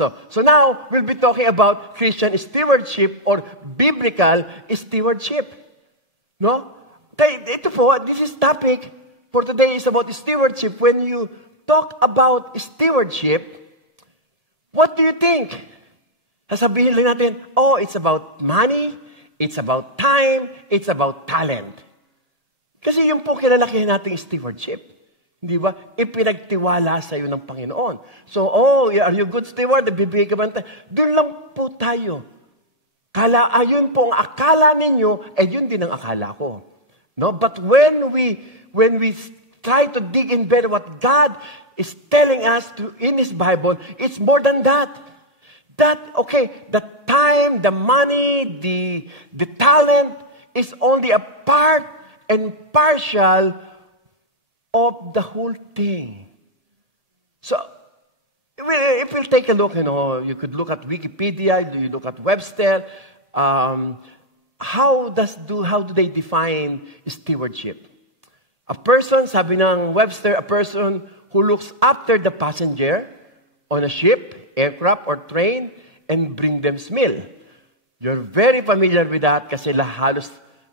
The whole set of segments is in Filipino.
So now, we'll be talking about Christian stewardship or biblical stewardship. No? Ito po, this is topic for today is about stewardship. When you talk about stewardship, what do you think? Sasabihin lang natin, it's about money, it's about time, it's about talent. Kasi yung po kinalakihan nating stewardship. Hindi ba? Ipinagtiwala sa iyo ng Panginoon. So, are you good steward? Bibigay ka ba? Doon lang po tayo. Ayun po ang akala ninyo, yun din ang akala ko. No? But when we try to dig in better what God is telling us in His Bible, it's more than that. The time, the money, the talent is only a part and partial of the whole thing. So, if we take a look, you could look at Wikipedia, you look at Webster, how do they define stewardship? A person, sabi ng Webster, a person who looks after the passenger on a ship, aircraft, or train, and bring them meal. You're very familiar with that kasi halos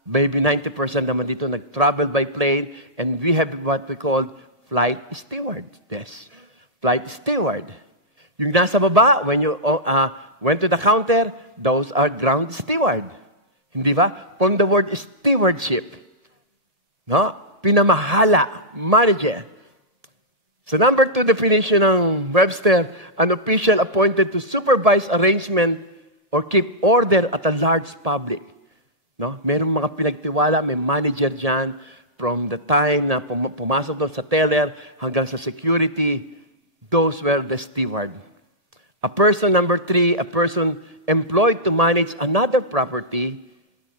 maybe 90% naman dito nag-travel by plane, and we have what we call flight steward. Yes, flight steward. Yung nasa baba, when you went to the counter, those are ground steward. Hindi ba? From the word stewardship. No? Pinamahala, manager. So number 2 definition ng Webster, an official appointed to supervise arrangement or keep order at a large public. No? Merong mga pinagtiwala, may manager dyan from the time na pumasok doon sa teller hanggang sa security, those were the steward. A person, number 3, a person employed to manage another property,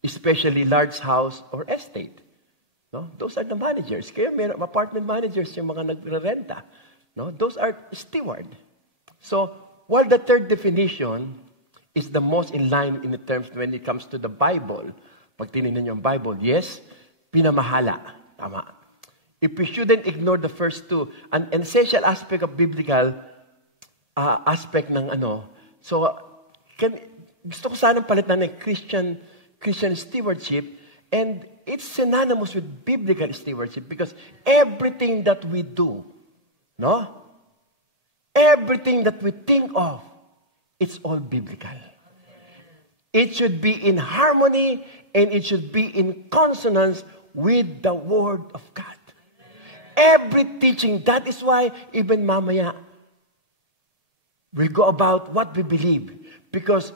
especially large house or estate. No? Those are the managers. Kaya may apartment managers yung mga nagre-renta. No? Those are steward. So, while the third definition is the most in line in the terms when it comes to the Bible, pag tinignan niyo ang Bible, yes, pinamahala. Tama. If we shouldn't ignore the first two, an essential aspect of biblical aspect ng So, gusto ko sanang palitan ng Christian stewardship, and it's synonymous with biblical stewardship because everything that we do, no? Everything that we think of, it's all biblical. It should be in harmony and it should be in consonance with the Word of God. Every teaching, that is why even mamaya, we go about what we believe because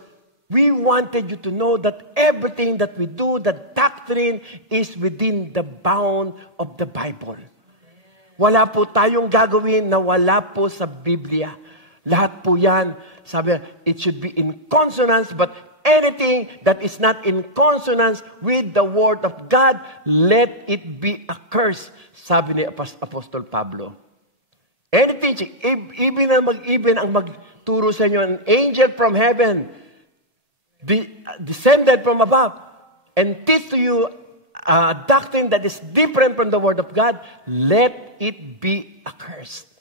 we wanted you to know that everything that we do, the doctrine, is within the bound of the Bible. Wala po tayong gagawin na wala po sa Biblia. Lahat po yan, sabi, it should be in consonance, but anything that is not in consonance with the Word of God, let it be a curse, sabi ni Apostol Pablo. Anything, even ang magturo sa inyo, an angel from heaven, descended from above and teach to you a doctrine that is different from the Word of God, let it be accursed.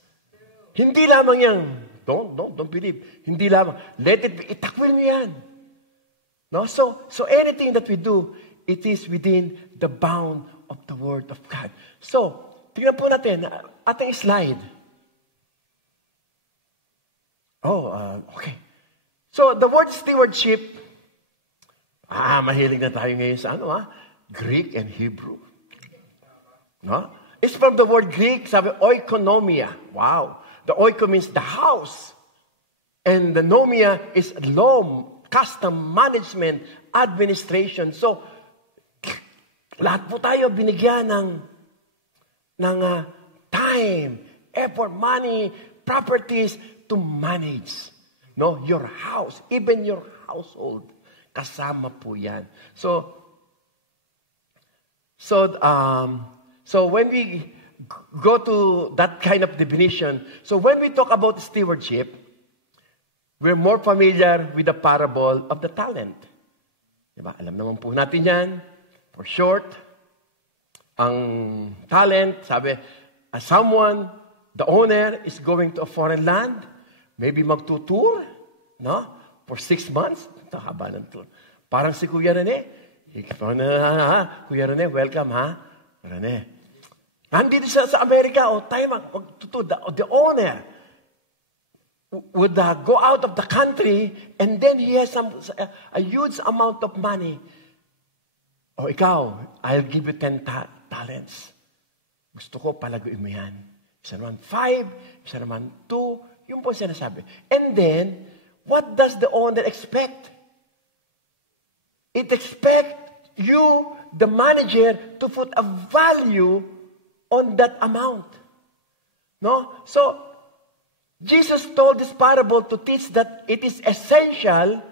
Hindi lamang yan. Don't believe. Hindi lamang. Let it be. Itakwil mo yan. No? So anything that we do, it is within the bound of the Word of God. So, tingnan po natin, ating slide. Okay. So, the word stewardship, mahilig na tayo ngayon sa Greek and Hebrew. No? It's from the word Greek, sabi, oikonomia. Wow. The oiko means the house. And the nomia is law, custom, management, administration. So, lahat po tayo binigyan ng time, effort, money, properties to manage. No? Your house, even your household. Kasama po yan. So when we go to that kind of definition, so when we talk about stewardship, we're more familiar with the parable of the talent. Diba? Alam naman po natin yan. For short, ang talent, sabi, the owner is going to a foreign land, maybe magtutour, No? For 6 months. Haba ng to. Parang si Kuya Rene. Kuya Rene, welcome, ha? Rene. Nandito siya sa Amerika, the owner would go out of the country and then he has a huge amount of money. Ikaw, I'll give you 10 talents. Gusto ko, palaguin mo yan. Isa naman 5, isa naman 2. Yun po sinasabi. And then, what does the owner expect? It expects you, the manager, to put a value on that amount. No? So, Jesus told this parable to teach that it is essential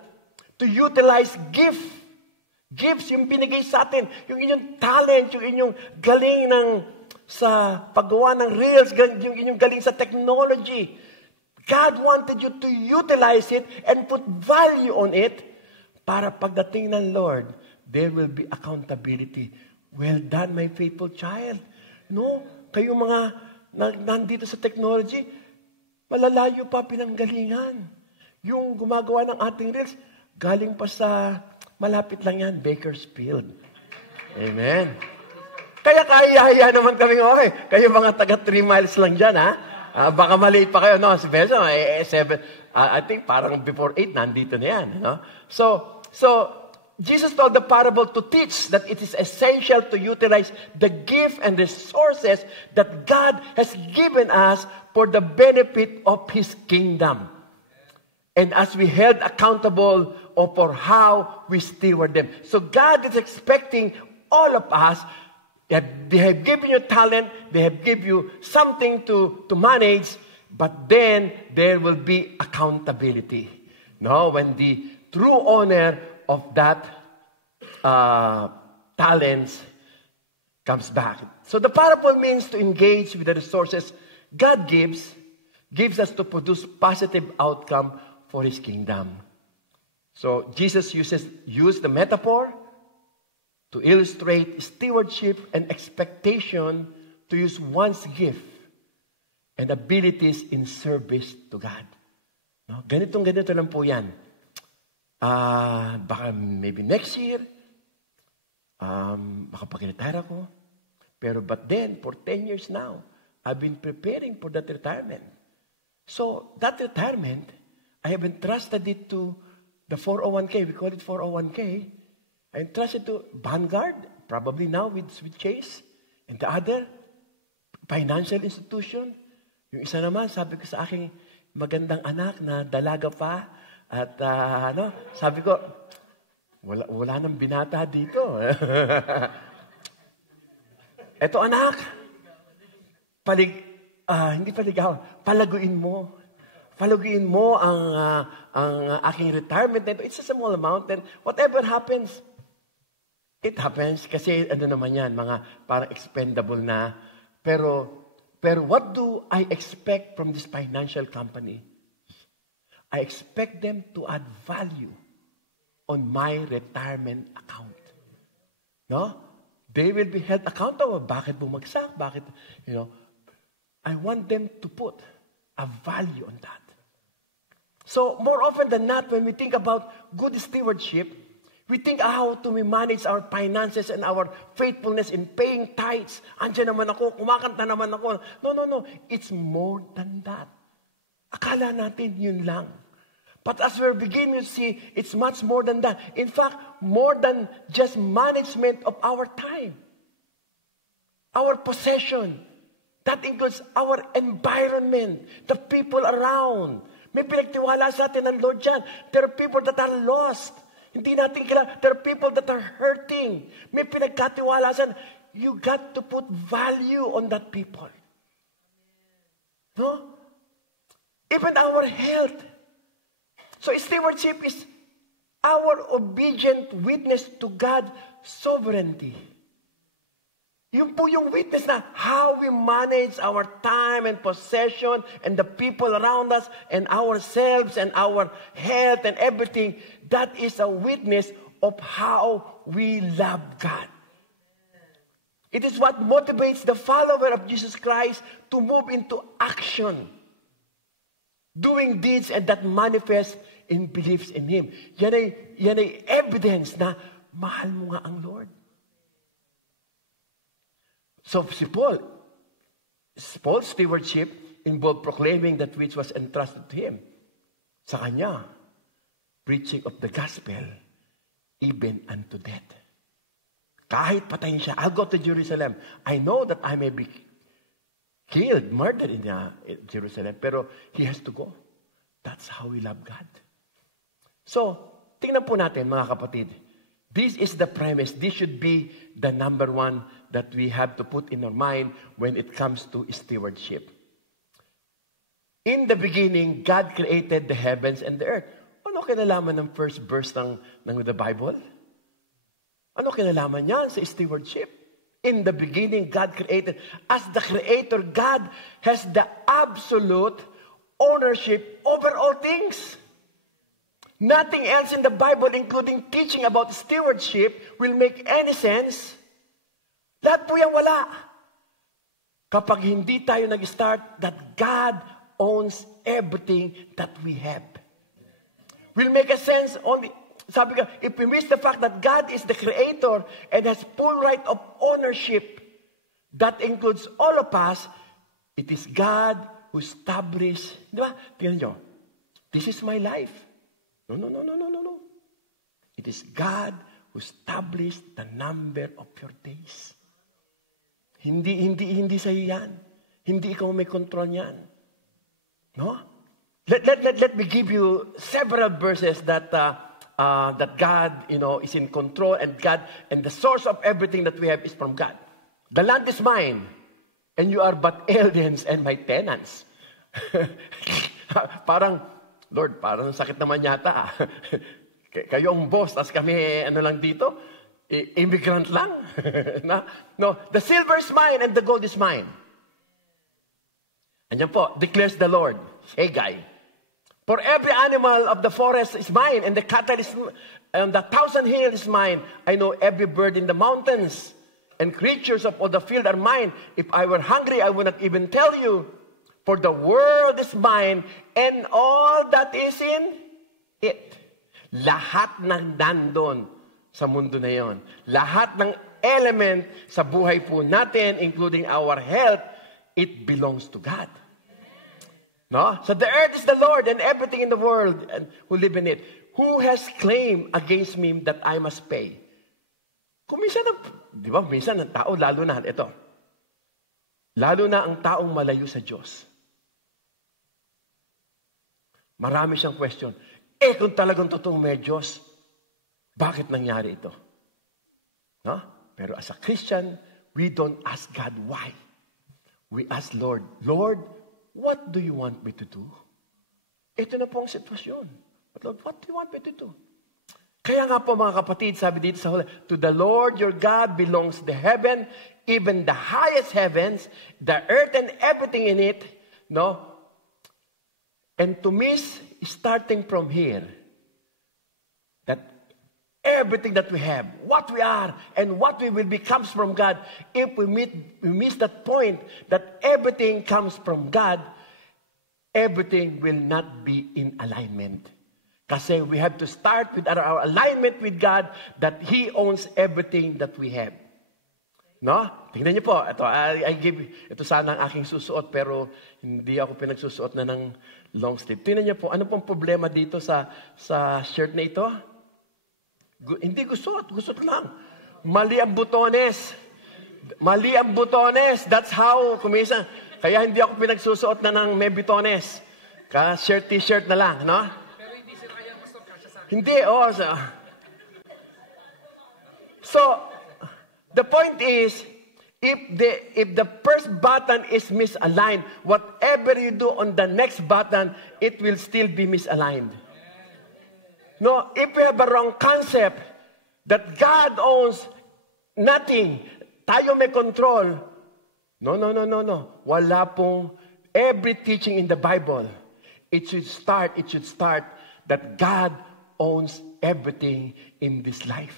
to utilize gifts yung binigay sa atin, yung inyong talent, yung inyong galing sa paggawa ng reels, yung inyong galing sa technology. God wanted you to utilize it and put value on it para pagdating ng Lord, there will be accountability. Well done, my faithful child. No? Kayo mga nandito sa technology, malalayo pa pinanggalingan. Yung gumagawa ng ating reels, galing pa sa malapit lang yan, Bakersfield. Amen. Kaya kaya naman kami, okay. Kayo mga taga 3 miles lang dyan, ha? Baka maliit pa kayo, no? Si Beso, 7, I think parang before 8, nandito na yan, no? So, Jesus told the parable to teach that it is essential to utilize the gift and resources that God has given us for the benefit of His kingdom. And as we held accountable for how we steward them. So God is expecting all of us, they have given you talent, they have given you something to manage, but then there will be accountability. No, when the true owner of that talents comes back. So the parable means to engage with the resources God gives us to produce positive outcome for His kingdom. So Jesus used the metaphor to illustrate stewardship and expectation to use one's gift and abilities in service to God. No? Ganito lang po yan. Baka maybe next year, makapag-retire ako. But then, for 10 years now, I've been preparing for that retirement. So, that retirement, I have entrusted it to the 401k. We call it 401k. I entrusted to Vanguard, probably now with Chase, and the other financial institution. Yung isa naman, sabi ko sa aking magandang anak na dalaga pa, at sabi ko, wala nang binata dito. Eto anak, hindi paligaw, palaguin mo. Palaguin mo ang aking retirement na ito. It's a small amount, and whatever happens, it happens. Kasi naman yan, mga parang expendable na. Pero what do I expect from this financial company? I expect them to add value on my retirement account. No? They will be held accountable. Bakit bumagsak? Bakit, I want them to put a value on that. So, more often than not, when we think about good stewardship, we think how to manage our finances and our faithfulness in paying tithes. Andiyan naman ako, kumakanta naman ako. No. It's more than that. Akala natin yun lang. But as we're beginning to see, it's much more than that. In fact, more than just management of our time. Our possession. That includes our environment. The people around. May pinagtiwala sa atin ng Lord dyan. There are people that are lost. Hindi natin kilala. There are people that are hurting. May pinagkatiwala sa atin. You got to put value on that people. No? Even our health. So stewardship is our obedient witness to God's sovereignty. Yun po yung witness na how we manage our time and possession and the people around us and ourselves and our health and everything. That is a witness of how we love God. It is what motivates the follower of Jesus Christ to move into action. Doing deeds and that manifest and believes in Him. Yan ay evidence na mahal mo nga ang Lord. So si Paul's stewardship involved proclaiming that which was entrusted to him. Sa kanya, preaching of the gospel, even unto death. Kahit patayin siya, I'll go to Jerusalem. I know that I may be killed, murdered in Jerusalem, pero he has to go. That's how we love God. So, tingnan po natin mga kapatid. This is the premise. This should be the number one that we have to put in our mind when it comes to stewardship. In the beginning, God created the heavens and the earth. Ano kinalaman ng first verse ng the Bible? Ano kinalaman niyan sa stewardship? In the beginning, God created. As the Creator, God has the absolute ownership over all things. Nothing else in the Bible, including teaching about stewardship, will make any sense. Lahat po yan wala. Kapag hindi tayo nag-start that God owns everything that we have. Will make a sense only, sabi ka, if we miss the fact that God is the Creator and has full right of ownership, that includes all of us, it is God who established, di ba? Tingnan nyo, this is my life. No. It is God who established the number of your days. Hindi sa'yo yan. Hindi ikaw may control niyan. No? Let me give you several verses that God, is in control, and God, and the source of everything that we have is from God. The land is mine, and you are but aliens and my tenants. Lord, parang sakit naman yata. Kayo ang boss, tas kami, lang dito? Immigrant lang. No, the silver is mine and the gold is mine. Andiyan po, declares the Lord. Hey, guy. For every animal of the forest is mine, and the cattle is, and the 1,000 hills is mine. I know every bird in the mountains, and creatures of all the field are mine. If I were hungry, I would not even tell you. For the world is mine, and all that is in it. Lahat ng nandun sa mundo na yon. Lahat ng element sa buhay po natin, including our health, it belongs to God. No? So the earth is the Lord and everything in the world and who live in it. Who has claim against me that I must pay? Kung minsan, minsan ang tao, lalo na ang taong malayo sa Diyos. Marami siyang question. Kung talagang totoong may Diyos, bakit nangyari ito? No? Pero as a Christian, we don't ask God why. We ask Lord, Lord, what do you want me to do? Ito na po ang sitwasyon. But Lord, what do you want me to do? Kaya nga po mga kapatid, sabi dito sa huli, to the Lord your God belongs the heaven, even the highest heavens, the earth and everything in it, no? And to miss, starting from here, that everything that we have, what we are, and what we will be comes from God. If we miss that point, that everything comes from God, everything will not be in alignment. Kasi we have to start with our alignment with God, that He owns everything that we have. No? Tingnan niyo po, ito sana ang aking susuot, pero hindi ako pinagsusuot na ng long sleeve. Tingnan niyo po, ano pong problema dito sa shirt na ito? Hindi gusot lang. Mali ang butones. That's how, kumisa. Kaya hindi ako pinagsusuot na ng may butones. Shirt, t-shirt na lang, no? Pero hindi sila kaya gusto kasya sa akin. Hindi, So, the point is, if the first button is misaligned, whatever you do on the next button, it will still be misaligned. No, if we have a wrong concept that God owns nothing, tayo may control. No. Wala pong every teaching in the Bible. It should start that God owns everything in this life.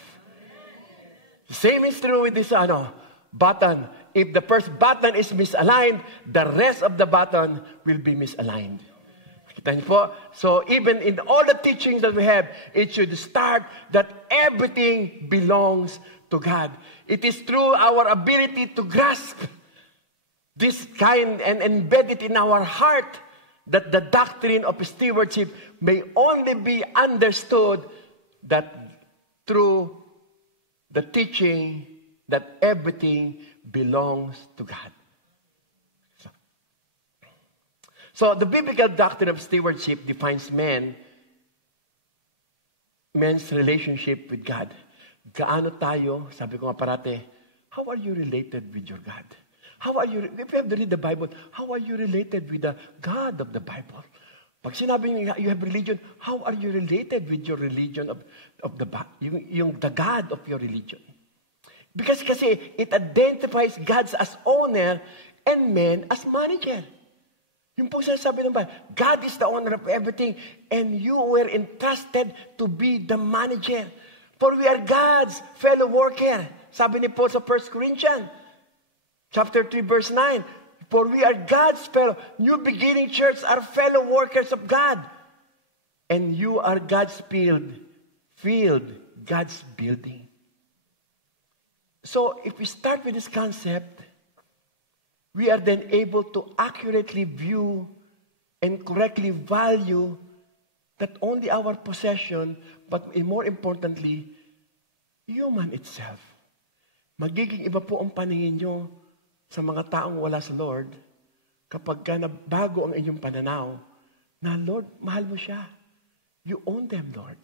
The same is true with this button. If the first button is misaligned, the rest of the button will be misaligned. Kita niyo po? So even in all the teachings that we have, it should start that everything belongs to God. It is through our ability to grasp this kind and embed it in our heart that the doctrine of stewardship may only be understood that through the teaching that everything belongs to God. So the biblical doctrine of stewardship defines men's relationship with God. Gaano tayo, sabi ko nga parate, how are you related with your God? How are you, if you have to read the Bible, how are you related with the God of the Bible? Pag sinabing you have religion, how are you related with your religion of the God of your religion? Because kasi it identifies God as owner and man as manager. Yung po sinasabi ng Bible, God is the owner of everything and you were entrusted to be the manager. For we are God's fellow worker. Sabi ni Paul sa 1 Corinthians, chapter 3, verse 9. For we are God's fellow. New Beginning Church are fellow workers of God. And you are God's field, God's building. So if we start with this concept, we are then able to accurately view and correctly value not only our possession, but more importantly, human itself. Magiging iba po ang paningin nyo sa mga taong wala sa Lord kapag ka nabago ang inyong pananaw na, Lord, mahal mo siya. You own them, Lord.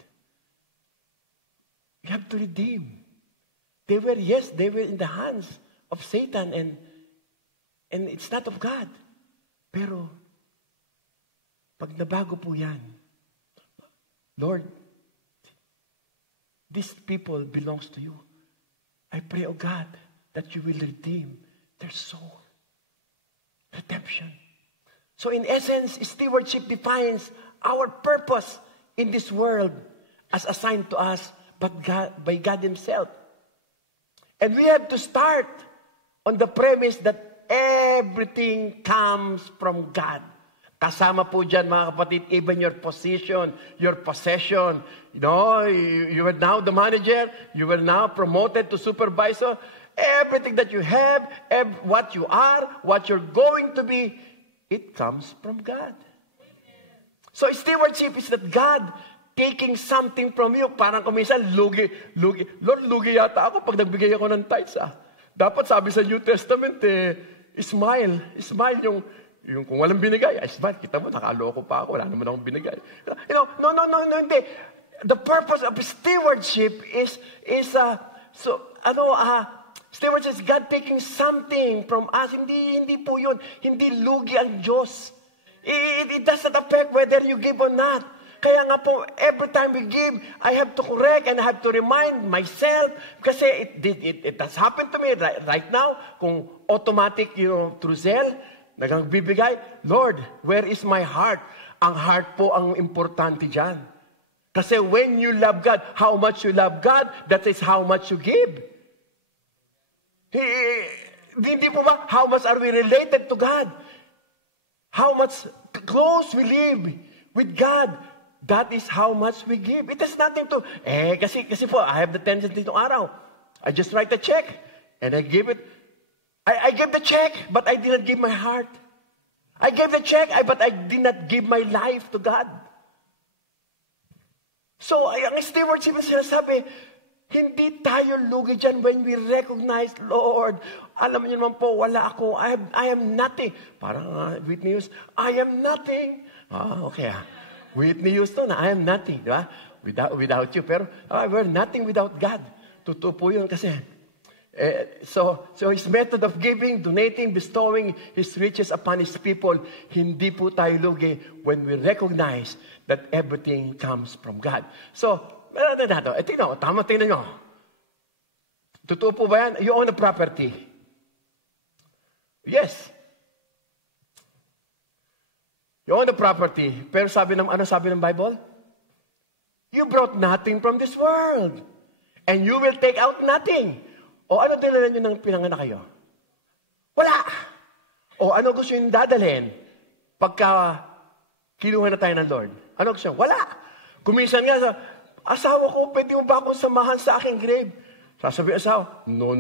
You have to redeem. They were in the hands of Satan and it's not of God. Pero, pag nabago po yan, Lord, these people belongs to you. I pray, O God, that you will redeem their soul. Redemption. So in essence, stewardship defines our purpose in this world as assigned to us by God Himself. And we have to start on the premise that everything comes from God. Kasama po dyan, mga kapatid, even your position, your possession. You know, you are now the manager. You were now promoted to supervisor. Everything that you have, what you are, what you're going to be, it comes from God. So stewardship is that God taking something from you. Parang kuminsan, lugi. Lord, lugi yata ako pag nagbigay ako ng tithes. Dapat sabi sa New Testament, smile yung kung walang binigay, smile. Kita mo, nakaloko pa ako, wala naman akong binigay. No, hindi. The purpose of stewardship is stewardship is God taking something from us. Hindi po yun. Hindi lugi ang Diyos. It does not affect whether you give or not. Kaya nga po, every time we give, I have to correct and I have to remind myself kasi it has happened to me right now. Kung automatic, through Zelle, nagbibigay, Lord, where is my heart? Ang heart po ang importante dyan. Kasi when you love God, how much you love God, that is how much you give. Hindi po ba, how much are we related to God? How much close we live with God, that is how much we give. It has nothing to, kasi po, I have the tendency itong araw. I just write a check, and I give it. I gave the check, but I did not give my heart. I gave the check, but I did not give my life to God. So, ang stewardship na sinasabi, hindi tayo lugi dyan when we recognize, Lord, alam niyo naman po, wala ako, I am nothing. Parang Whitney Houston, I am nothing. Okay. Whitney Houston, I am nothing. Di ba? Without you. Pero, we're nothing without God. Totoo po yun kasi, So His method of giving, donating, bestowing His riches upon His people, hindi po tayo lugi when we recognize that everything comes from God. So, tingnan nyo. Totoo po ba yan? You own a property. Yes. You own a property. Pero ano sabi ng Bible? You brought nothing from this world. And you will take out nothing. O ano dinala nyo ng pinanganak kayo? Wala. O ano gusto nyo dadalhin? Pagka Kinuha na tayo ng Lord. Ano siya? Wala. Kuminsan nga, asawa ko, pwede mo ba akong samahan sa aking grave? Sasabi asawa, no.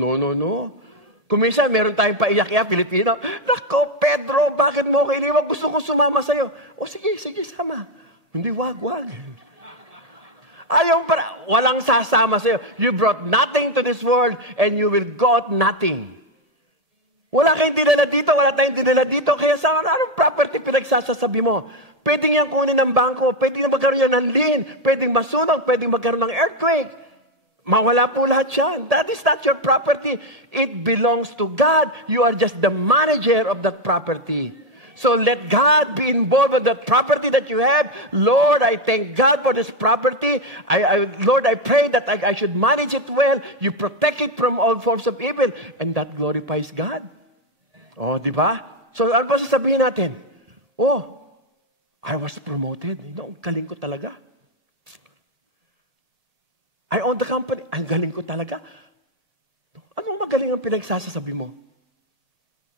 Kuminsan, meron tayong paiyak-iyak, Pilipino. Nako, Pedro, bakit mo ko iniwan? Gusto ko sumama sa'yo. O sige, sama. Hindi, wag. Ayaw para, walang sasama sa'yo. You brought nothing to this world and you will got nothing. Wala kayong dinala dito, wala tayong dinala dito. Kaya sa anong property pinagsasasabi mo? Pwedeng yan kunin ng bangko, pwedeng magkaroon yan ng lien, pwedeng masunog, pwedeng magkaroon ng earthquake. Mawala po lahat yan. That is not your property. It belongs to God. You are just the manager of that property. So let God be involved with the property that you have. Lord, I thank God for this property. Lord, I pray that I should manage it well. You protect it from all forms of evil. And that glorifies God. Oh, di ba? So ano ba sasabihin natin? Oh, I was promoted. Ang galing ko talaga. I own the company. Ang galing ko talaga. Anong magaling ang pinagsasasabi mo?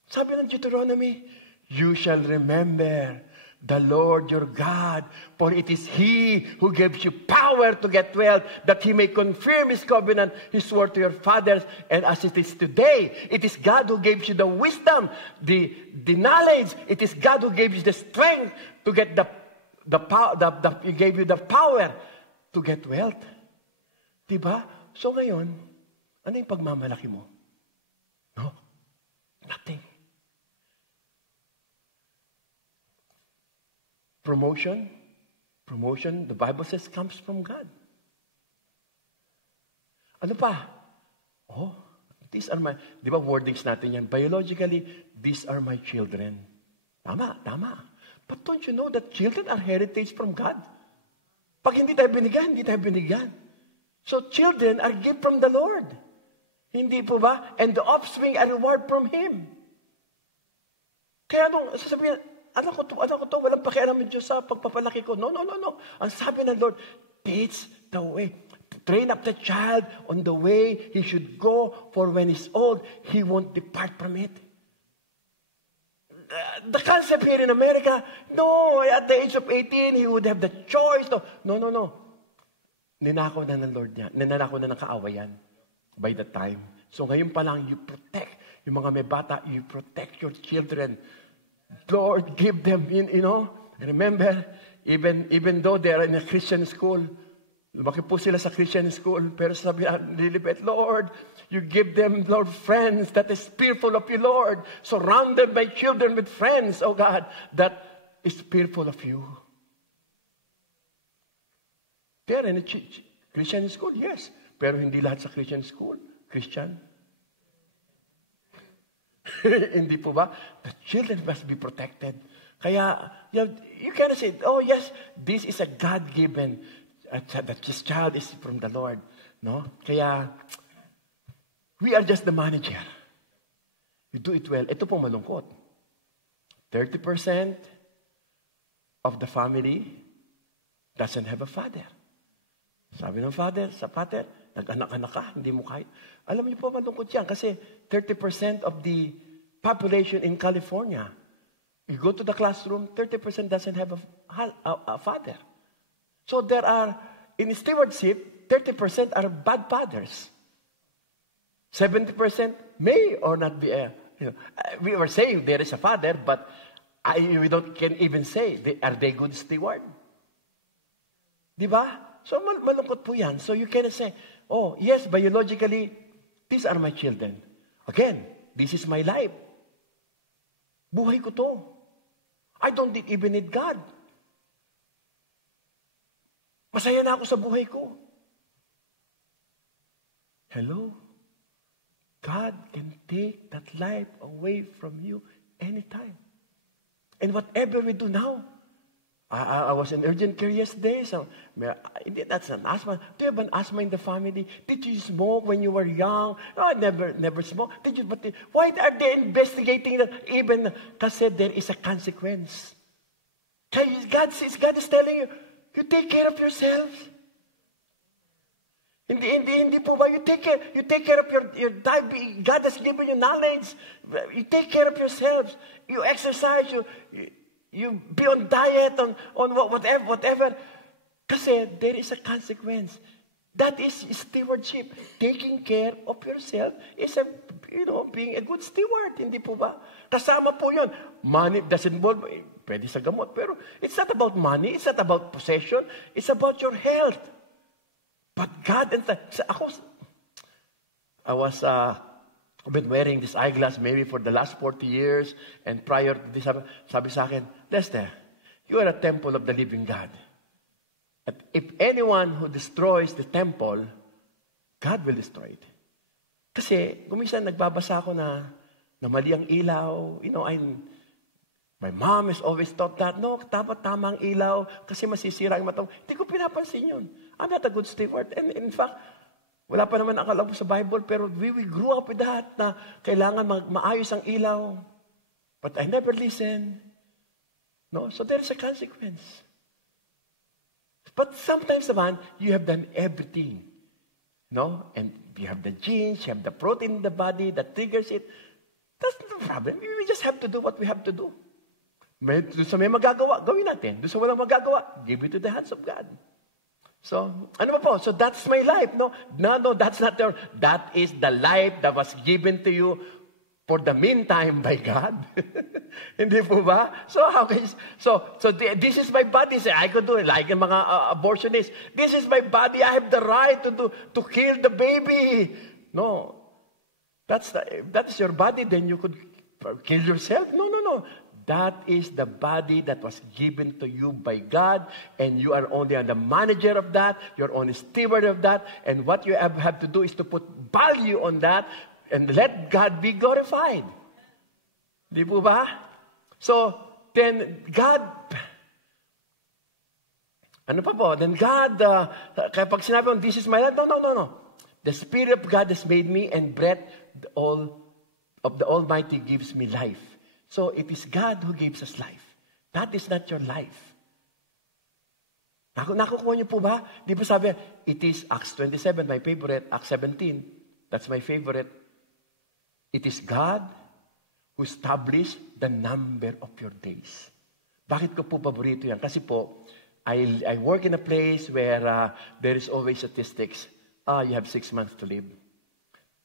Sabi ng Deuteronomy, you shall remember the Lord your God, for it is He who gives you power to get wealth, that He may confirm His covenant, His word to your fathers, and as it is today, it is God who gives you the wisdom, the knowledge. It is God who gives you the strength to get He gave you the power to get wealth. Diba? So ngayon, ano yung pagmamalaki mo? No? Nothing. Promotion, the Bible says, comes from God. Ano pa? Oh, these are my, di ba wordings natin yan? Biologically, these are my children. Tama. But don't you know that children are heritage from God? Pag hindi tayo binigyan. So children are gift from the Lord. Hindi po ba? And the offspring are reward from Him. Kaya sasabihin, anak ko to, walang pakialam ng Diyos sa pagpapalaki ko. No. Ang sabi ng Lord, teach the way. Train up the child on the way he should go, for when he's old, he won't depart from it. The concept here in America, no, at the age of 18, he would have the choice. No. Ninakaw na ng Lord niya. Ninakaw na ng kaawayan by the time. So ngayon pa lang, you protect. Yung mga may bata, you protect your children. Lord, give them, remember, even though they are in a Christian school, lumaki po sila sa Christian school, pero sabi, Lilibet, Lord, you give them, Lord, friends that is fearful of you, Lord. Surround them by children with friends, oh God, that is fearful of you. They are in a Christian school, yes, pero hindi lahat sa Christian school, Christian. Hindi po ba? The children must be protected. Kaya, you cannot say, oh yes, this is a God-given, that this child is from the Lord. No? Kaya, we are just the manager. You do it well. Ito pong malungkot. 30% of the family doesn't have a father. Sabi ng father, nag-anak-anak ka, hindi mo kahit. Alam niyo po, malungkot yan kasi 30% of the population in California, you go to the classroom, 30% doesn't have a father. So there are, in stewardship, 30% are bad fathers. 70% may or not be we were saying there is a father, but can even say, are they good steward? Di ba? So, malungkot po yan. So, you cannot say, oh, yes, biologically, these are my children. Again, this is my life. Buhay ko to. I don't even need God. Masaya na ako sa buhay ko. Hello? God can take that life away from you anytime. And whatever we do now, I was in urgent care yesterday. So, that's an asthma. Do you have an asthma in the family? Did you smoke when you were young? No, I never smoked. Why are they investigating that? Even kasi there is a consequence. God is telling you, you take care of yourselves. Hindi po ba? You take care of your diabetes. God has given you knowledge. You take care of yourselves. You exercise. You be on diet, on whatever. Kasi there is a consequence. That is stewardship. Taking care of yourself is being a good steward. Hindi po ba? Kasama po yun. Money doesn't involve, pwede sa gamot, pero it's not about money, it's not about possession, it's about your health. But God, I've been wearing this eyeglass maybe for the last 40 years, and prior to this, sabi sa akin, Lester, you are a temple of the living God. And if anyone who destroys the temple, God will destroy it. Kasi, kuminsan nagbabasa ako na mali ang ilaw. My mom has always taught that, no, tama ang ilaw kasi masisira ang mata. Hindi ko pinapansin yun. I'm not a good steward. And in fact, wala pa naman ang alam sa Bible, pero we grew up with that, na kailangan maayos ang ilaw. But I never listened. No? So there is a consequence. But sometimes naman, you have done everything. No? And you have the genes, you have the protein in the body that triggers it. That's no problem. We just have to do what we have to do. Doon sa may magagawa, gawin natin. Doon sa walang magagawa, give it to the hands of God. So, ano ba po? So that's my life, no? No, that's not your, that is the life that was given to you for the meantime by God. Hindi po ba? So this is my body. Say, I could do it like yung mga abortionists. This is my body. I have the right to kill the baby. No. That is your body, then you could kill yourself. No. That is the body that was given to you by God, and you are only the manager of that, you're only steward of that, and what you have to do is to put value on that, and let God be glorified. Di po ba? So, then God, ano pa po? Then God, kapag sinabi mo, this is my life, no. The Spirit of God has made me, and breath of the Almighty gives me life. So, it is God who gives us life. That is not your life. Nakukuha niyo po ba? Di ba sabi, it is Acts 27, my favorite, Acts 17, that's my favorite. It is God who established the number of your days. Bakit ko po paborito yan? Kasi po, I work in a place where there is always statistics. You have 6 months to live.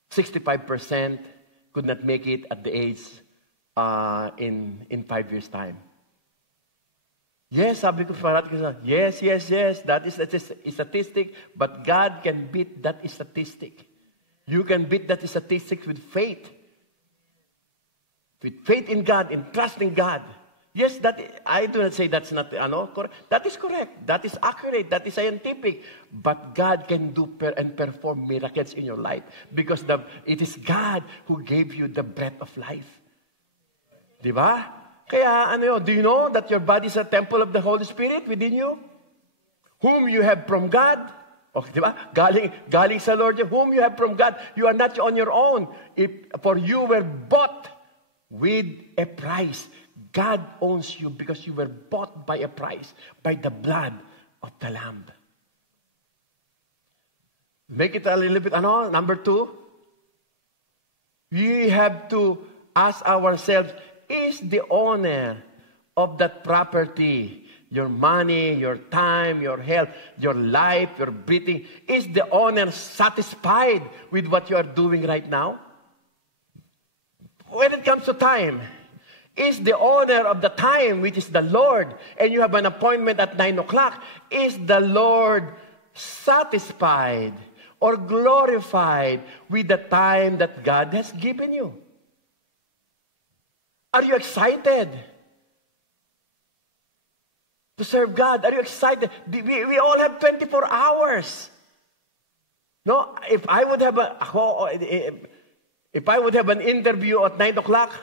65% could not make it at the age in 5 years' time. Yes, sabi ko parati ko, yes, that is a statistic, but God can beat that statistic. You can beat that statistic with faith. With faith in God, in trust in God. Yes, I do not say that's not correct. That is correct. That is accurate. That is scientific. But God can do and perform miracles in your life because it is God who gave you the breath of life. Diba? Kaya do you know that your body is a temple of the Holy Spirit within you? Whom you have from God. Okay, diba? Galing sa Lord, whom you have from God. You are not on your own. For you were bought with a price. God owns you because you were bought by a price, by the blood of the Lamb. Make it a little bit, number 2. We have to ask ourselves, is the owner of that property, your money, your time, your health, your life, your breathing, is the owner satisfied with what you are doing right now? When it comes to time, is the owner of the time, which is the Lord, and you have an appointment at 9 o'clock, is the Lord satisfied or glorified with the time that God has given you? Are you excited to serve God? Are you excited? We all have 24 hours. No, if I would have an interview at 9 o'clock,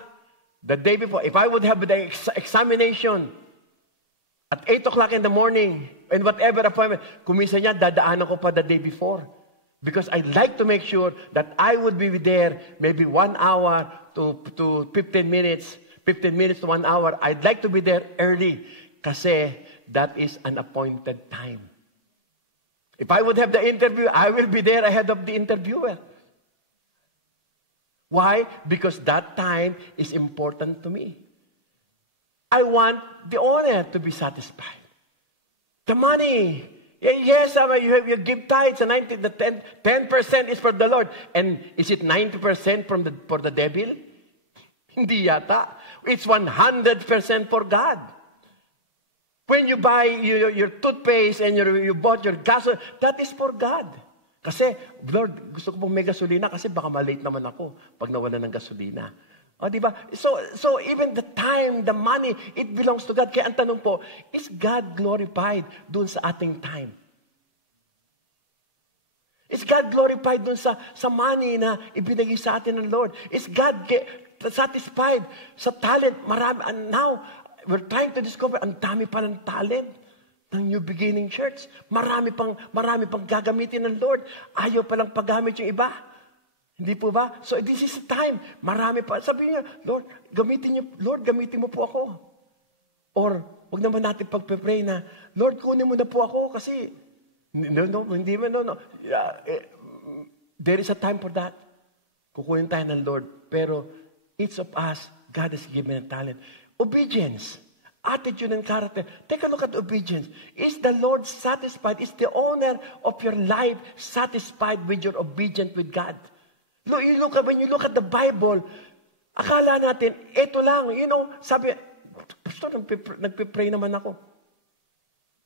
the day before, if I would have the examination at 8 o'clock in the morning, and whatever appointment, kumisa niya, dadaanan ko pa the day before. Because I'd like to make sure that I would be there maybe 1 hour to 15 minutes to 1 hour. I'd like to be there early kasi that is an appointed time. If I would have the interview, I will be there ahead of the interviewer. Why? Because that time is important to me. I want the owner to be satisfied. The money. Yes, you give tithes, and 10% is for the Lord. And is it 90% for the devil? Hindi yata. It's 100% for God. When you buy your toothpaste and you bought your gas, that is for God. Kasi, Lord, gusto ko pong may gasolina kasi baka malate naman ako pag nawala ng gasolina. O, di ba? So even the time, the money, it belongs to God. Kaya ang tanong po, is God glorified dun sa ating time? Is God glorified dun sa money na ibinigay sa atin ng Lord? Is God satisfied sa talent? Marami. And now, we're trying to discover, ang dami pa ng talent ng New Beginning Church. Marami pang gagamitin ng Lord. Ayaw palang paggamit yung iba. Hindi po ba? So this is time. Marami pa. Sabi niya, Lord, gamitin mo po ako. Or, wag naman natin pagpe-pray na, Lord, kunin mo na po ako kasi, hindi mo, no. There is a time for that. Kukunin tayo ng Lord. Pero, each of us, God has given a talent. Obedience. Attitude and character. Take a look at obedience. Is the Lord satisfied? Is the owner of your life satisfied with your obedience with God? When you look at the Bible, akala natin, ito lang, sabi, Pastor, nagpipray naman ako.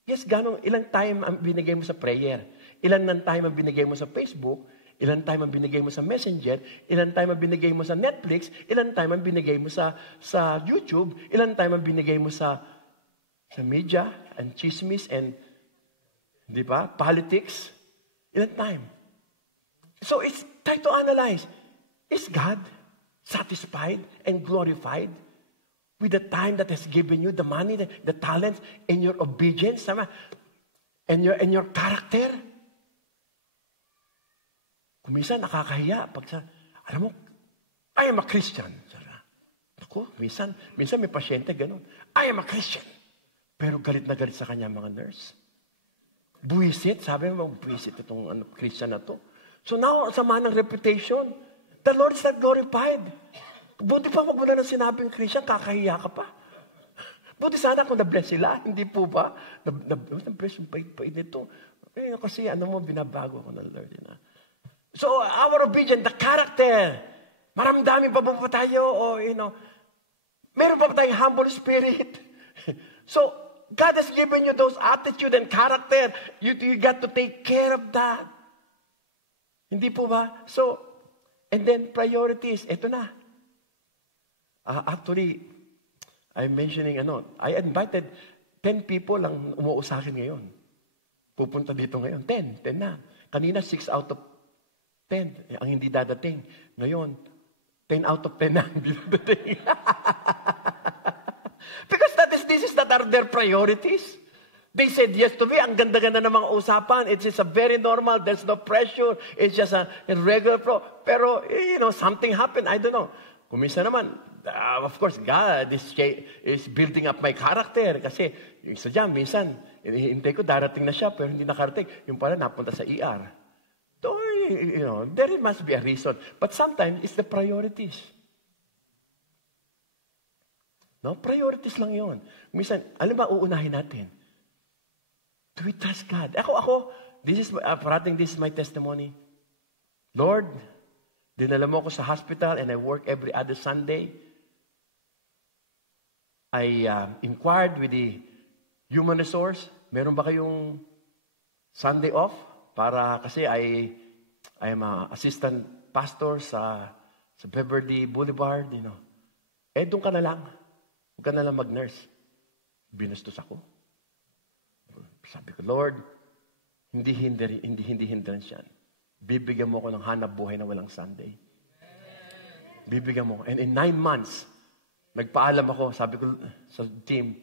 Yes, ilang time ang binigay mo sa prayer? Ilan ng time ang binigay mo sa Facebook? Ilan time ang binigay mo sa Messenger? Ilan time ang binigay mo sa Netflix? Ilan time ang binigay mo sa YouTube? Ilan time ang binigay mo sa media and chismis and, di ba, politics? Ilan time? So it's try to analyze. Is God satisfied and glorified with the time that has given you, the money, the talents, and your obedience, and your character? Kung minsan nakakahiya, alam mo, I am a Christian. Ako, minsan may pasyente ganun. I am a Christian. Pero galit na galit sa kanya mga nurse. Buwisit, sabi mo, buwisit itong Christian na to. So now, sama ng reputation, the Lord is not glorified. Buti pa wag mo na nang sinabing Christian, kakahiya ka pa. Buti sana kung na-bless sila, hindi po ba? Na-bless yung pait-pait nito. Kasi binabago ako ng Lord. So, our obedience, the character, maramdami pa ba tayo? Meron pa ba tayong humble spirit? So, God has given you those attitude and character. You got to take care of that. Hindi po ba? So, and then priorities, eto na. Actually, I'm mentioning, I invited 10 people lang umuo sa akin ngayon. Pupunta dito ngayon. 10 na. Kanina, 6 out of 10 ang hindi dadating. Ngayon, 10 out of 10 na hindi dadating. Because this is not their priorities. They said yes to me. Ang ganda-ganda ng mga usapan. It's just a very normal. There's no pressure. It's just a regular flow. Pero, something happened. I don't know. Kung minsan naman, of course, God is building up my character. Kasi, yung isa dyan, minsan, hintay ko, darating na siya, pero hindi nakarating. Yung pala, napunta sa ER. So, there must be a reason. But sometimes, it's the priorities. No? Priorities lang yon. Minsan, alam ba, uunahin natin. Do we trust God? Ako, this is my testimony. Lord, dinala mo ako sa hospital and I work every other Sunday. I inquired with the human resource, meron ba kayong Sunday off? Kasi I am an assistant pastor sa Beverly Boulevard, doon ka na lang. Huwag ka na lang mag-nurse. Binustos ako. Sabi ko, Lord, hindi hindrance yan. Bibigyan mo ako ng hanap buhay na walang Sunday. Bibigyan mo. And in 9 months, nagpaalam ako, sabi ko sa team,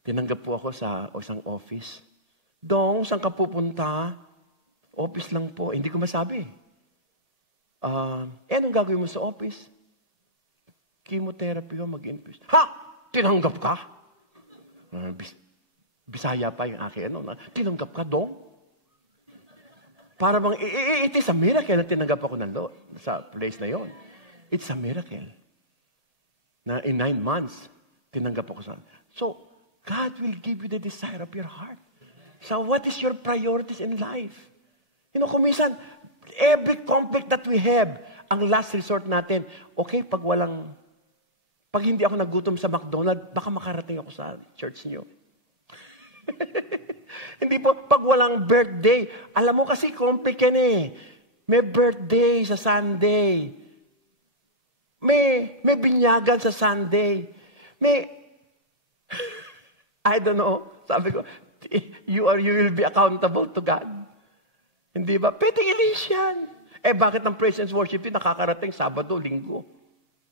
tinanggap po ako sa isang office. Dong, saan ka pupunta? Office lang po. Hindi ko masabi. Anong gagawin mo sa office? Chemotherapy ko, mag-infuse. Ha? Tinanggap ka? Bisaya pa yung akin. Tinanggap ka, Dong? Para bang, it is a miracle na tinanggap ako ng Lord sa place na yon. It's a miracle. Na in 9 months, tinanggap ako sa So, God will give you the desire of your heart. So, what is your priorities in life? Kung minsan, every conflict that we have, ang last resort natin, okay, pag hindi ako nagutom sa McDonald's, baka makarating ako sa church niyo. Hindi po, pag walang birthday, alam mo kasi conflict yan eh. May birthday sa Sunday. May binyagan sa Sunday. I don't know, sabi ko, you will be accountable to God. Hindi ba? Pwede ilis yan. Bakit ang presence worship yun nakakarating Sabado, Linggo?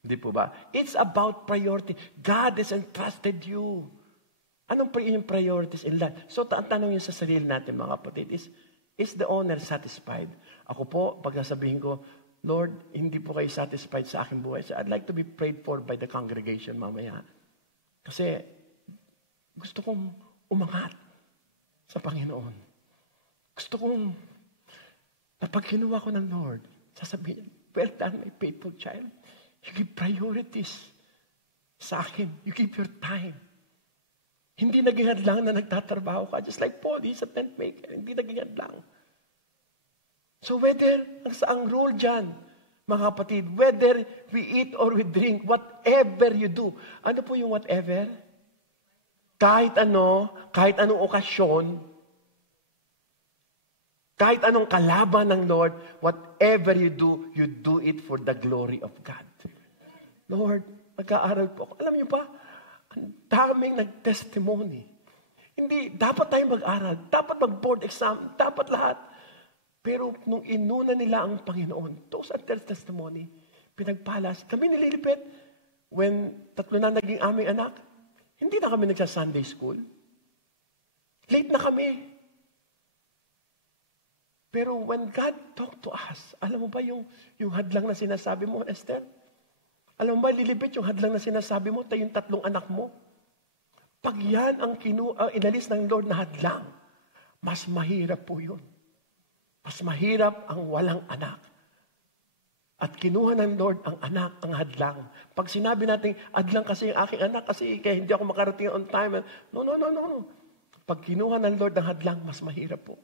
Hindi po ba? It's about priority. God has entrusted you. Anong yung priorities in life? So, ang tanong yun sa sarili natin, mga kapatid, is the owner satisfied? Ako po, pag nasabihin ko, Lord, hindi po kayo satisfied sa aking buhay. So, I'd like to be prayed for by the congregation mamaya. Kasi, gusto kong umangat sa Panginoon. Gusto kong, na pag kinuha ko ng Lord, sasabihin, well done, my faithful child. You give priorities sa akin. You give your time. Hindi naging hadlang na nagtatrabaho ka. Just like Paul, he's a tent maker. Hindi naging hadlang. So whether, ang rule dyan, mga kapatid, whether we eat or we drink, whatever you do. Ano po yung whatever? Kahit anong okasyon, kahit anong kalaban ng Lord, whatever you do it for the glory of God. Lord, nag-aaral po ako. Alam niyo ba, ang daming nag-testimony. Hindi, dapat tayo mag-aral, dapat mag-board exam, dapat lahat. Pero nung inuna nila ang Panginoon, those are their testimony, pinagpalas. Kami nililipit, when 3 na naging aming anak, hindi na kami nagsa-Sunday school. Late na kami. Pero when God talked to us, alam mo ba yung hadlang na sinasabi mo, Esther? Alam mo ba, lilipit yung hadlang na sinasabi mo, tayo yung 3 anak mo? Pag yan ang inalis ng Lord na hadlang, mas mahirap po yun. Mas mahirap ang walang anak. At kinuha ng Lord ang anak, ang hadlang. Pag sinabi natin, hadlang kasi yung aking anak, kasi kaya hindi ako makarating on time. No. Pag kinuha ng Lord ang hadlang, mas mahirap po.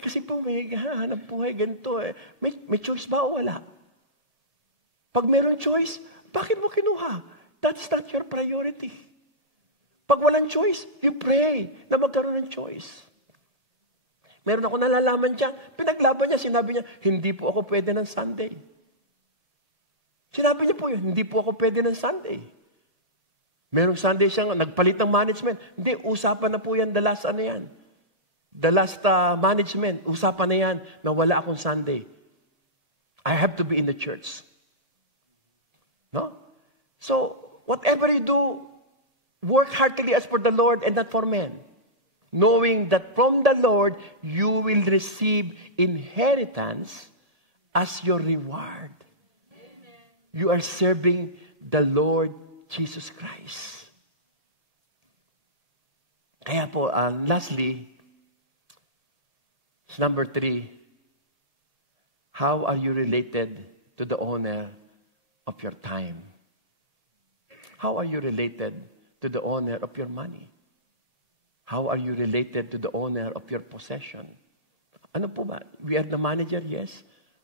Kasi po, may hanap buhay ganito eh. May choice ba o wala? Pag meron choice, bakit mo kinuha? That's not your priority. Pag walang choice, you pray na magkaroon ng choice. Meron ako nalalaman dyan, pinaglaban niya, sinabi niya, hindi po ako pwede ng Sunday. Sinabi niya po yun, hindi po ako pwede ng Sunday. Merong Sunday siyang nagpalit ng management. Hindi, usapan na po yan, the last management, usapan na yan na wala akong Sunday. I have to be in the church. No? So, whatever you do, work heartily as for the Lord and not for men. Knowing that from the Lord, you will receive inheritance as your reward. You are serving the Lord Jesus Christ. Kaya po, lastly, number 3, how are you related to the owner of your time? How are you related to the owner of your money? How are you related to the owner of your possession? Ano po ba? We are the manager, yes.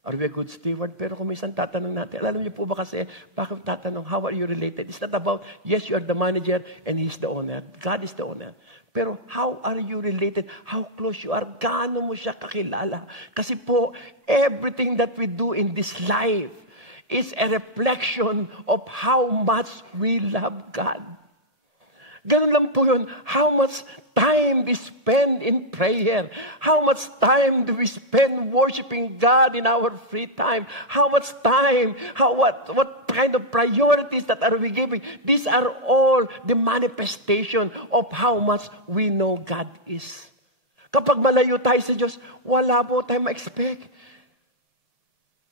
Are we a good steward? Pero kung minsan tatanong natin, alam niyo po ba kasi, bakit tatanong, how are you related? It's not about, yes, you are the manager and He's the owner. God is the owner. Pero how are you related? How close you are? Gaano mo siya kakilala? Kasi po, everything that we do in this life is a reflection of how much we love God. Ganun lang po yun. How much time we spend in prayer? How much time do we spend worshiping God in our free time? How much time? What kind of priorities that are we giving? These are all the manifestation of how much we know God is. Kapag malayo tayo sa Diyos, wala po tayong ma-expect.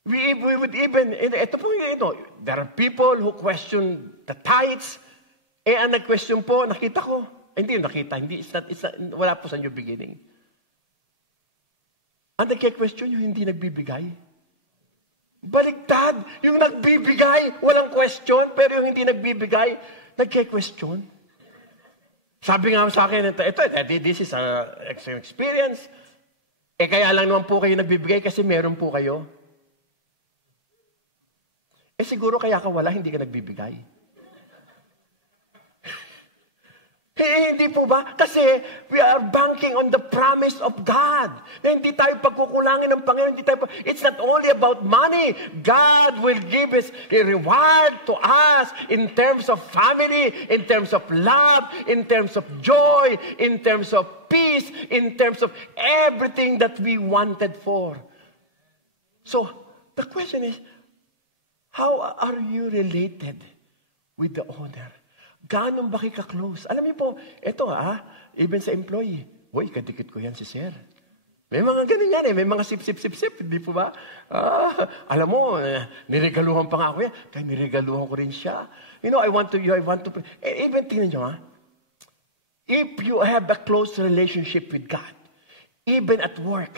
We would even, ito po there are people who question the tithes. Ang nag-question po, nakita ko. Hindi wala po sa new beginning. Ang nag-question yung hindi nagbibigay. Baliktad, yung nagbibigay, walang question, pero yung hindi nagbibigay, nag-question. Sabi nga sa akin, this is an experience. Kaya lang naman po kayo nagbibigay kasi meron po kayo. Siguro kaya ka wala, hindi ka nagbibigay. Hindi po ba? Kasi we are banking on the promise of God. Na hindi tayo pagkukulangin ng Panginoon. It's not only about money. God will give His reward to us in terms of family, in terms of love, in terms of joy, in terms of peace, in terms of everything that we wanted for. So, the question is, how are you related with the owner? Gaano ba kayo ka-close? Alam niyo po, ito even sa employee, uy, kadikit ko yan si Sir. May mga ganun yan may mga sip-sip-sip-sip, hindi po ba? Alam mo, niregaluhan pa nga ako yan, kaya niregaluhan ko rin siya. I want to, even tingnan nyo if you have a close relationship with God, even at work,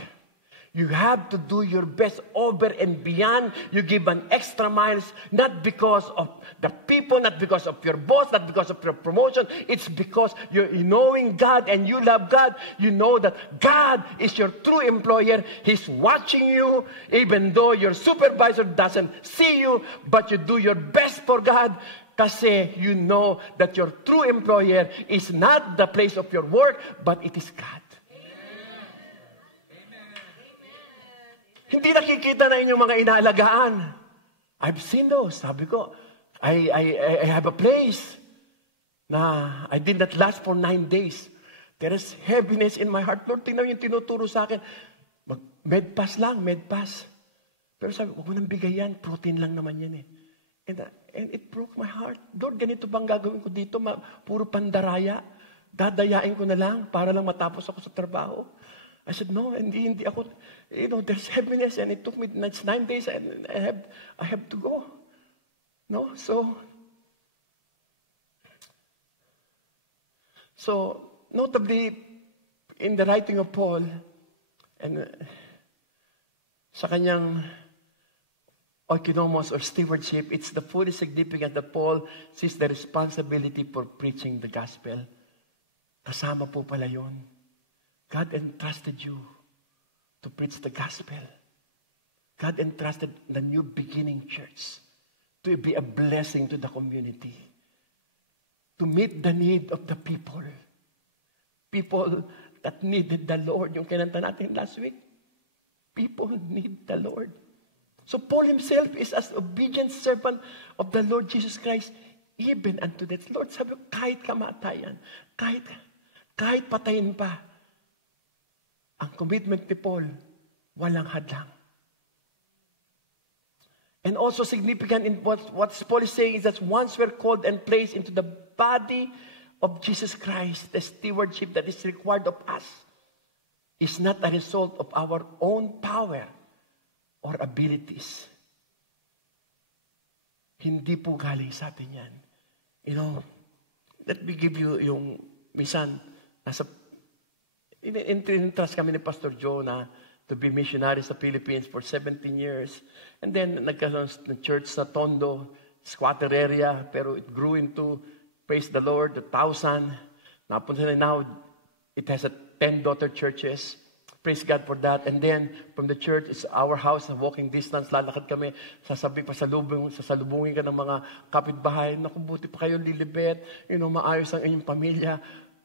you have to do your best over and beyond. You give an extra miles, not because of the people, not because of your boss, not because of your promotion. It's because you're knowing God and you love God. You know that God is your true employer. He's watching you, even though your supervisor doesn't see you, but you do your best for God. Kasi you know that your true employer is not the place of your work, but it is God. Hindi nakikita na inyong mga inaalagaan. I've seen those. Sabi ko, I have a place na I did not last for 9 days. There is heaviness in my heart. Lord, tingnan yung tinuturo sa akin. Medpass lang, medpass. Pero sabi ko, huwag mo nang bigay yan. Protein lang naman yan And it broke my heart. Lord, ganito bang gagawin ko dito? Puro pandaraya. Dadayain ko na lang para lang matapos ako sa trabaho. I said, no, hindi ako, there's heaviness and it took me 9 days and I have to go. No, so notably, in the writing of Paul, and sa kanyang oikonomos or stewardship, it's the fully significant that Paul sees the responsibility for preaching the gospel. Kasama po pala yun. God entrusted you to preach the gospel. God entrusted the new beginning church to be a blessing to the community, to meet the need of the people. People that needed the Lord. Yung kinanta natin last week. People need the Lord. So Paul himself is as obedient servant of the Lord Jesus Christ, even unto death. Lord, sabi ko, kahit kamatayan, kahit patayin pa, ang commitment ni Paul, walang hadlang. And also significant in what Paul is saying is that once we're called and placed into the body of Jesus Christ, the stewardship that is required of us is not a result of our own power or abilities. Hindi po galing sa atin yan. Let me give you yung minsan, in-trust kami ni Pastor Joe na to be missionary sa Philippines for 17 years. And then, nagkaroon ng church sa Tondo, squatter area, pero it grew into, praise the Lord, 1,000. Napunta na now, it has 10 daughter churches. Praise God for that. And then, from the church, it's our house, walking distance, lalakad kami, sasalubungin ka ng mga kapitbahay, naku, buti pa kayo lilibet, maayos ang inyong pamilya.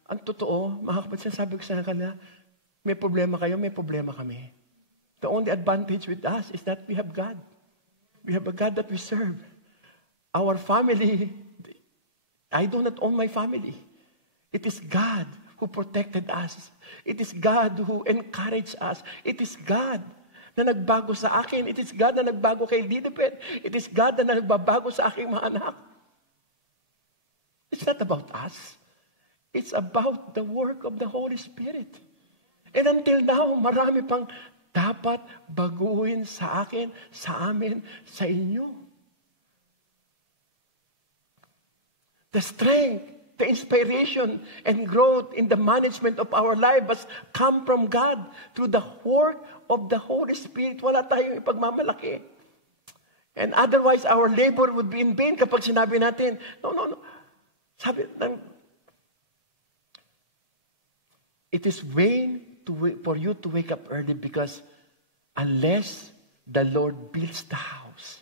Ang totoo, mga kapatid, sabi ko sa kanila, may problema kayo, may problema kami. The only advantage with us is that we have God. We have a God that we serve. Our family, I do not own my family. It is God who protected us. It is God who encouraged us. It is God na nagbago sa akin. It is God na nagbago kay Lidipet. It is God na nagbabago sa aking mga anak. It's not about us. It's about the work of the Holy Spirit. And until now, marami pang dapat baguhin sa akin, sa amin, sa inyo. The strength, the inspiration, and growth in the management of our life has come from God through the work of the Holy Spirit. Wala tayong ipagmamalaki. And otherwise, our labor would be in vain kapag sinabi natin, no. Sabi, it is vain for you to wake up early because unless the Lord builds the house,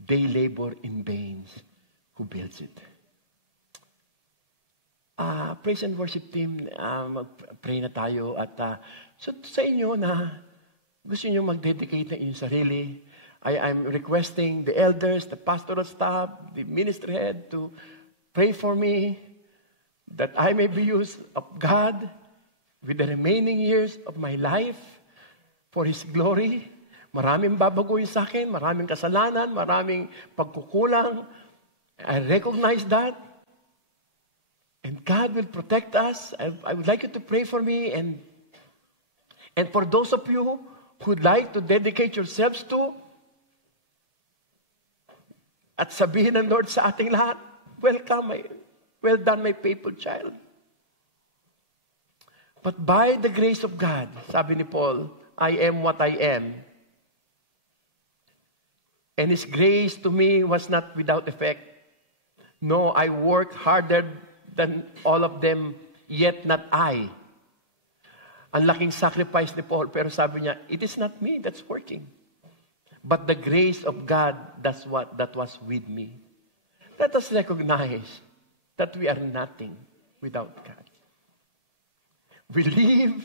they labor in vain who builds it. Praise and worship team, mag-pray na tayo. At so sa inyo na gusto niyo mag-dedicate na inyong sarili, I'm requesting the elders, the pastoral staff, the ministry head to pray for me that I may be used of God with the remaining years of my life for His glory. Maraming babaguhin sa akin, maraming kasalanan, maraming pagkukulang. I recognize that. And God will protect us. I would like you to pray for me. And for those of you who would like to dedicate yourselves to, at sabihin ng Lord sa ating lahat, welcome, well done, my faithful child. But by the grace of God, sabi ni Paul, I am what I am. And His grace to me was not without effect. No, I work harder than all of them, yet not I. Ang laking sacrifice ni Paul, pero sabi niya, it is not me that's working, but the grace of God that was with me. Let us recognize that we are nothing without God. We live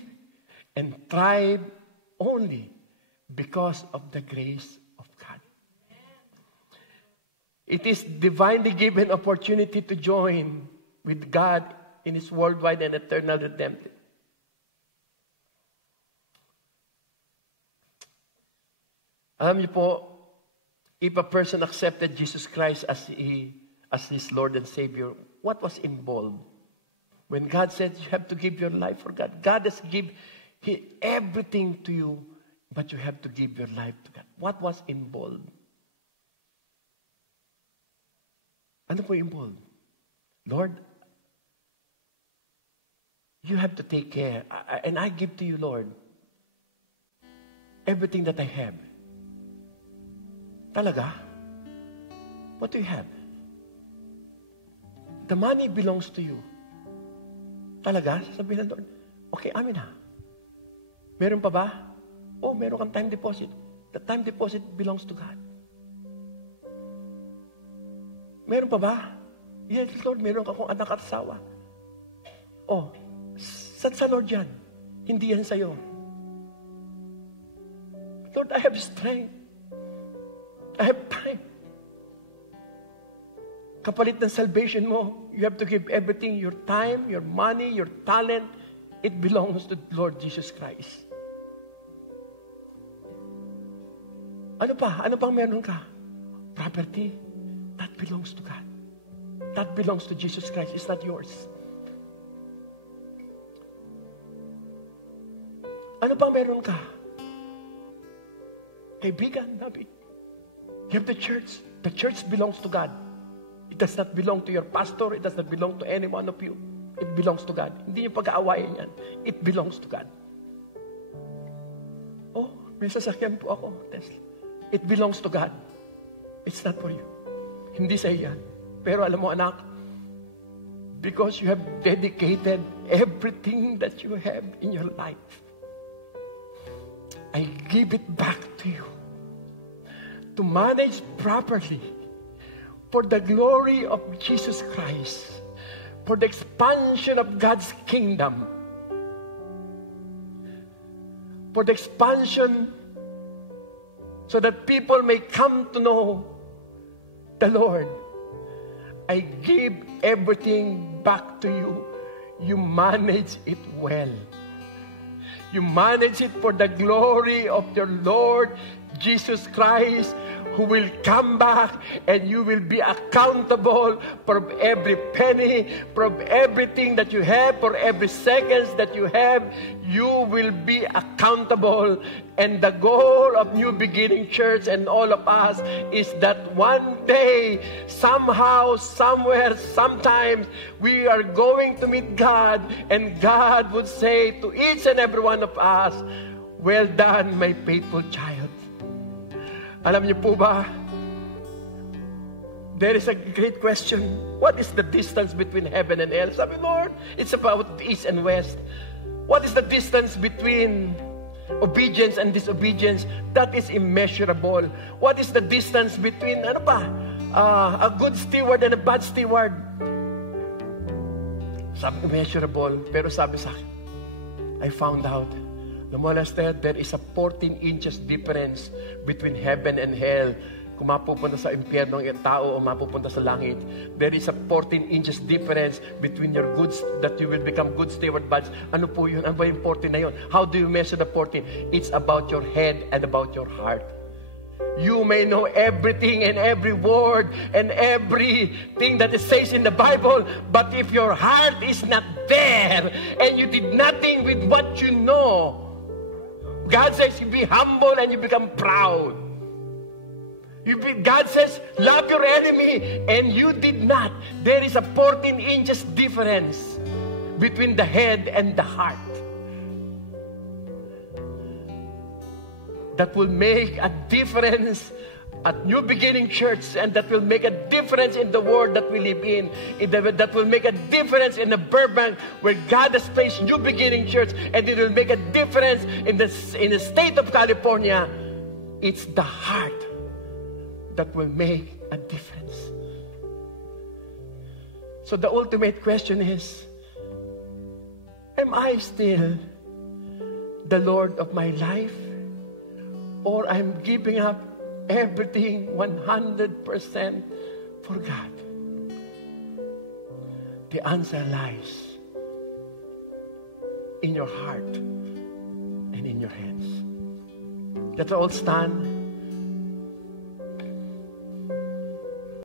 and thrive only because of the grace of God. It is divinely given opportunity to join with God in His worldwide and eternal redemption. Alam niyo po, if a person accepted Jesus Christ as his Lord and Savior, what was involved? When God said you have to give your life for God, God has given everything to you, but you have to give your life to God. What was involved? Ano po involved? Lord, you have to take care. And I give to you, Lord, everything that I have. Talaga? What do you have? The money belongs to you. Talaga? Sabihin ng Lord, okay, amin ha. Meron pa ba? Oh, meron kang time deposit. The time deposit belongs to God. Meron pa ba? Yes, Lord, meron ka kung anak at asawa. Oh, sa Lord yan. Hindi yan sa'yo. Lord, I have strength. I have time. Kapalit ng salvation mo, you have to give everything, your time, your money, your talent. It belongs to Lord Jesus Christ. Ano pa? Ano pang meron ka? Property. That belongs to God. That belongs to Jesus Christ. It's not yours. Ano pang meron ka? Kaibigan, David. You have the church. The church belongs to God. It does not belong to your pastor. It does not belong to any one of you. It belongs to God. Hindi yung pag-aawayan yan. It belongs to God. Oh, may sasakyan po ako, Tesla. It belongs to God. It's not for you. Hindi sa iyan. Pero alam mo, anak, because you have dedicated everything that you have in your life, I give it back to you to manage properly for the glory of Jesus Christ, for the expansion of God's kingdom, for the expansion so that people may come to know the Lord. I give everything back to you. You manage it well. You manage it for the glory of your Lord Jesus Christ, who will come back and you will be accountable for every penny, for everything that you have, for every seconds that you have. You will be accountable. And the goal of New Beginning Church and all of us is that one day, somehow, somewhere, sometimes, we are going to meet God, and God would say to each and every one of us, well done, my faithful child. Alam niyo po ba, there is a great question. What is the distance between heaven and hell? Sabi, Lord, it's about east and west. What is the distance between obedience and disobedience? That is immeasurable. What is the distance between, a good steward and a bad steward? Sabi, immeasurable. Pero sabi sa akin, I found out, there is a 14 inches difference between heaven and hell. Kung mapupunta sa impyerno ang tao o mapupunta sa langit, there is a 14 inches difference between your goods, that you will become good steward, bad. Ano po yun? Ano ba yung 14 na yun? How do you measure the 14? It's about your head and about your heart. You may know everything and every word and everything that it says in the Bible, but if your heart is not there and you did nothing with what you know, God says you be humble and you become proud. God says, love your enemy, and you did not. There is a 14 inches difference between the head and the heart. That will make a difference at New Beginning Church, and that will make a difference in the world that we live in. That will make a difference in the Burbank, where God has placed New Beginning Church, and it will make a difference in the state of California. It's the heart that will make a difference. So the ultimate question is, am I still the Lord of my life? Or I'm giving up everything 100% for God? The answer lies in your heart and in your hands. Let's all stand.